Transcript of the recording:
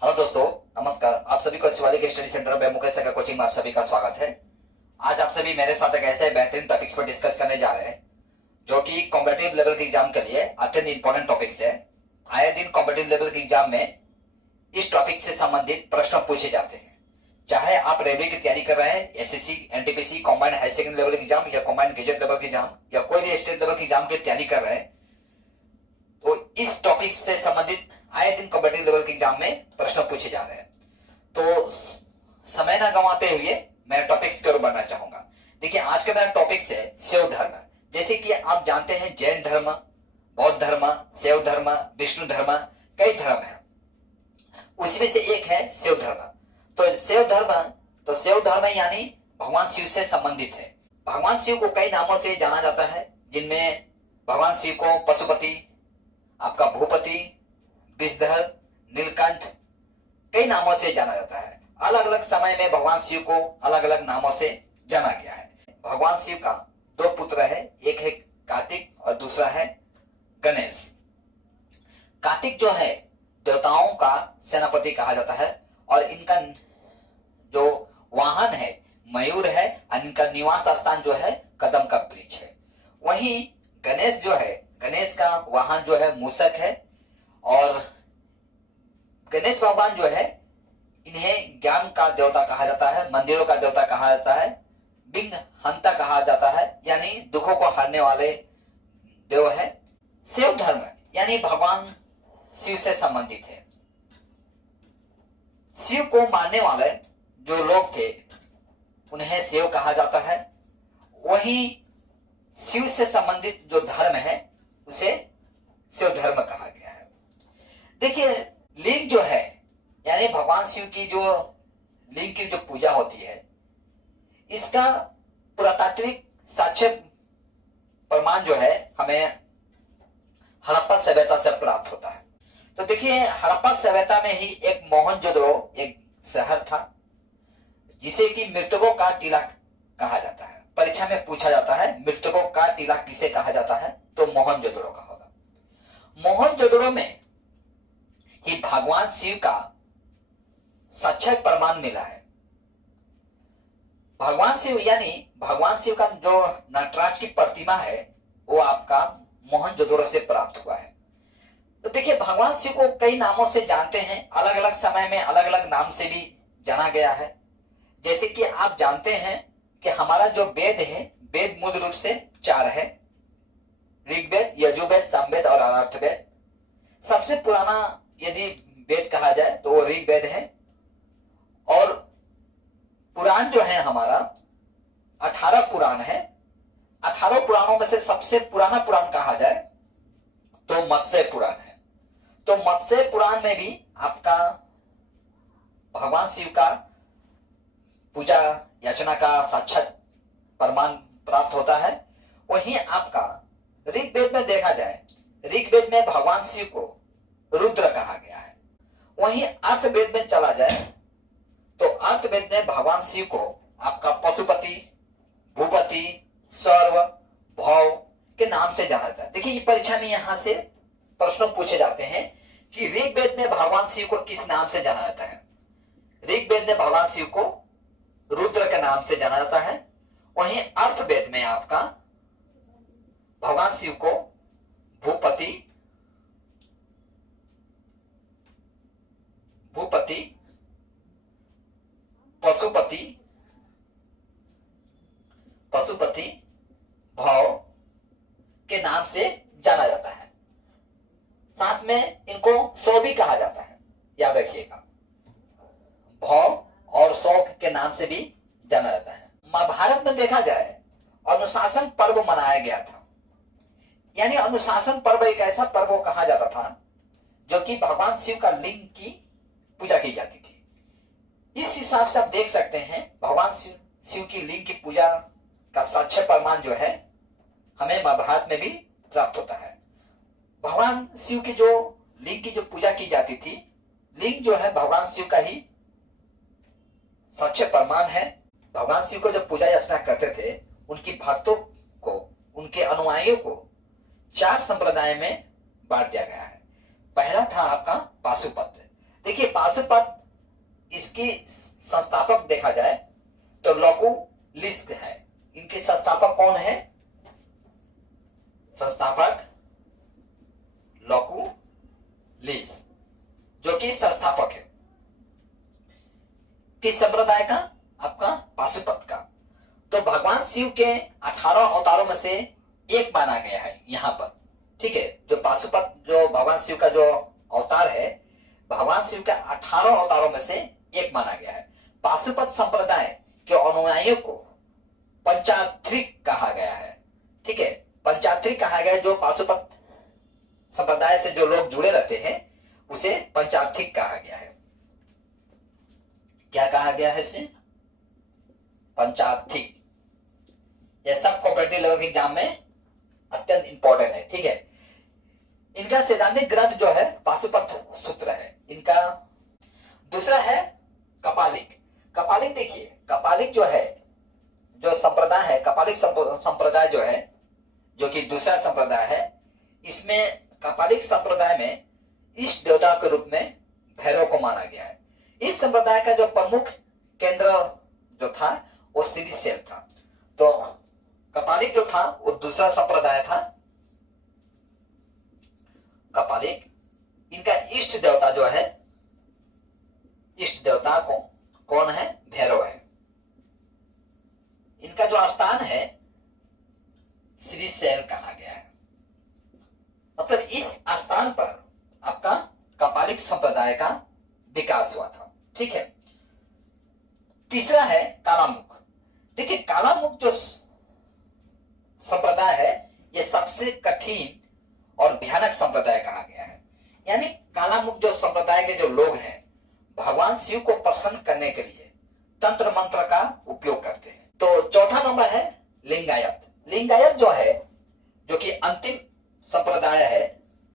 Hello दोस्तों, नमस्कार। आप सभी को शिवालिक स्टडी सेंटर में मुकेश का कोचिंग में आप सभी का स्वागत है। आज आप सभी मेरे साथ एक ऐसे बेहतरीन टॉपिक्स पर डिस्कस करने जा रहे हैं जो कि कॉम्पिटिटिव लेवल के एग्जाम के लिए अत्यंत इंपॉर्टेंट टॉपिक्स है। आए दिन कॉम्पिटिटिव लेवल के एग्जाम में इस टॉपिक से संबंधित प्रश्न पूछे जाते हैं। चाहे आप रेलवे की तैयारी कर रहे हैं, SSC, NTPC, combined high secondary level के एग्जाम या कॉम्बाइंड गेजेट लेवल के एग्जाम या कोई भी स्टेट लेवल के एग्जाम की तैयारी कर रहे हैं, तो इस टॉपिक से संबंधित आए दिन कॉम्पिटिटिव लेवल के एग्जाम में प्रश्न पूछे जा रहे हैं। तो समय ना गंवाते हुए मैं टॉपिक्स की ओर बढ़ना चाहूंगा। देखिए, आज का मेरा टॉपिक्स है शैव धर्म। जैसे कि आप जानते हैं, जैन धर्म, बौद्ध धर्म, शैव धर्म, विष्णु धर्म, कई धर्म है। उसमें से एक है शैव धर्म। तो शैव धर्म यानी भगवान शिव से संबंधित है। भगवान शिव को कई नामों से जाना जाता है, जिनमें भगवान शिव को पशुपति, आपका भूपति, विषधर, नीलकंठ, कई नामों से जाना जाता है। अलग अलग समय में भगवान शिव को अलग अलग नामों से जाना गया है। भगवान शिव का दो पुत्र है, एक है कार्तिक और दूसरा है गणेश। कार्तिक जो है देवताओं का सेनापति कहा जाता है और इनका जो वाहन है मयूर है और इनका निवास स्थान जो है कदम का वृक्ष है। वहीं गणेश जो है, गणेश का वाहन जो है मूषक है और गणेश भगवान जो है, इन्हें ज्ञान का देवता कहा जाता है, मंदिरों का देवता कहा जाता है, विघ्न हंता कहा जाता है, यानी दुखों को हरने वाले देव है। शैव धर्म यानी भगवान शिव से संबंधित है। शिव को मानने वाले जो लोग थे उन्हें शैव कहा जाता है। वही शिव से संबंधित जो धर्म है उसे शैव धर्म कहा गया है। देखिए, लिंग जो है यानी भगवान शिव की जो लिंग की जो पूजा होती है, इसका पुरातात्विक साक्ष्य प्रमाण जो है हमें हड़प्पा सभ्यता से प्राप्त होता है। तो देखिए, हड़प्पा सभ्यता में ही एक मोहनजोदड़ो एक शहर था जिसे कि मृतकों का टीला कहा जाता है। परीक्षा में पूछा जाता है मृतकों का टीला किसे कहा जाता है, तो मोहनजोदड़ो का होगा। मोहनजोदड़ो में ही भगवान शिव का साक्षात प्रमाण मिला है। भगवान शिव यानी भगवान शिव का जो नटराज की प्रतिमा है वो आपका मोहनजोदड़ो से प्राप्त हुआ है। तो देखिए, भगवान शिव को कई नामों से जानते हैं, अलग अलग समय में अलग अलग नाम से भी जाना गया है। जैसे कि आप जानते हैं कि हमारा जो वेद है, वेद मूल रूप से 4 है, ऋग्वेद, यजुर्वेद, सामवेद और अथर्ववेद। सबसे पुराना यदि वेद कहा जाए तो वो ऋग्वेद है और पुराण जो है हमारा 18 पुराण है। 18 पुराणों में से सबसे पुराना पुराण कहा जाए तो मत्स्य पुराण है। तो मत्स्य पुराण में भी आपका भगवान शिव का पूजा याचना का साक्षात प्रमाण प्राप्त होता है। वहीं आपका ऋग्वेद में देखा जाए, ऋग्वेद में भगवान शिव को रुद्र कहा गया है। वहीं अर्थवेद में चला जाए तो अर्थवेद में भगवान शिव को आपका पशुपति, भूपति, सर्व, भव के नाम से जाना जाता है। देखिए, ये परीक्षा में यहां से प्रश्न पूछे जाते हैं कि ऋग्वेद में भगवान शिव को किस नाम से जाना जाता है। ऋग्वेद में भगवान शिव को रुद्र के नाम से जाना जाता है। वहीं अर्थवेद में आपका भगवान शिव को भूपति, पशुपति, भव के नाम से जाना जाता है। साथ में इनको सौ भी कहा जाता है, याद रखिएगा। भव और शौक के नाम से भी जाना जाता है। महाभारत में देखा जाए अनुशासन पर्व मनाया गया था। यानी अनुशासन पर्व एक ऐसा पर्व कहा जाता था जो कि भगवान शिव का लिंग की पूजा की जाती थी। इस हिसाब से आप देख सकते हैं भगवान शिव की लिंग की पूजा का साक्ष्य प्रमाण जो है हमें महाभारत में भी प्राप्त होता है। भगवान शिव की जो लिंग की जो पूजा की जाती थी, लिंग जो है भगवान शिव का ही साक्ष्य प्रमाण है। भगवान शिव को जो पूजा याचना करते थे, उनकी भक्तों को, उनके अनुयायियों को 4 संप्रदाय में बांट दिया गया है। पहला था आपका पाशुपत, देखिए पाशुपत, इसकी संस्थापक देखा जाए तो लकुलिस्क है। इनके संस्थापक कौन है? संस्थापक लकुलिस्क, जो कि संस्थापक है किस संप्रदाय का? आपका पाशुपत का। तो भगवान शिव के 18 अवतारों में से एक माना गया है यहां पर, ठीक है। जो पाशुपत, जो भगवान शिव का जो अवतार है, भगवान शिव के 18 अवतारों में से एक माना गया है। पाशुपत संप्रदाय के अनुयायियों को पंचात्रिक कहा गया है, ठीक है। पंचात्रिक कहा गया है, जो पाशुपत संप्रदाय से जो लोग जुड़े रहते हैं उसे पंचात्रिक कहा गया है। क्या कहा गया है उसे? पंचात्रिक। यह सब कॉम्पिटिटिव लेवल के एग्जाम में अत्यंत इंपॉर्टेंट है, ठीक है। इनका सैद्धांतिक ग्रंथ जो है पाशुपत सूत्र है इनका। दूसरा है कपालिक। कपालिक देखिए, कपालिक जो है, जो संप्रदाय है, कपालिक संप्रदाय जो है, जो कि दूसरा संप्रदाय है, इसमें कपालिक संप्रदाय में इष्ट देवता के रूप में भैरव को माना गया है। इस संप्रदाय का जो प्रमुख केंद्र जो था वो सिरिसेल था। तो कपालिक जो था वो दूसरा संप्रदाय था कपालिक। इनका इष्ट देवता जो है, इष्ट देवता कौन है? भैरव है। इनका जो स्थान है सिरिसेल कहा गया है। मतलब इस स्थान पर आपका कपालिक संप्रदाय का विकास हुआ था, ठीक है। तीसरा है कालामुख। देखिए कालामुख जो संप्रदाय है यह सबसे कठिन और भयानक संप्रदाय कहा गया है। यानी कालामुख जो संप्रदाय के जो लोग हैं भगवान शिव को प्रसन्न करने के लिए तंत्र मंत्र का उपयोग करते हैं। तो चौथा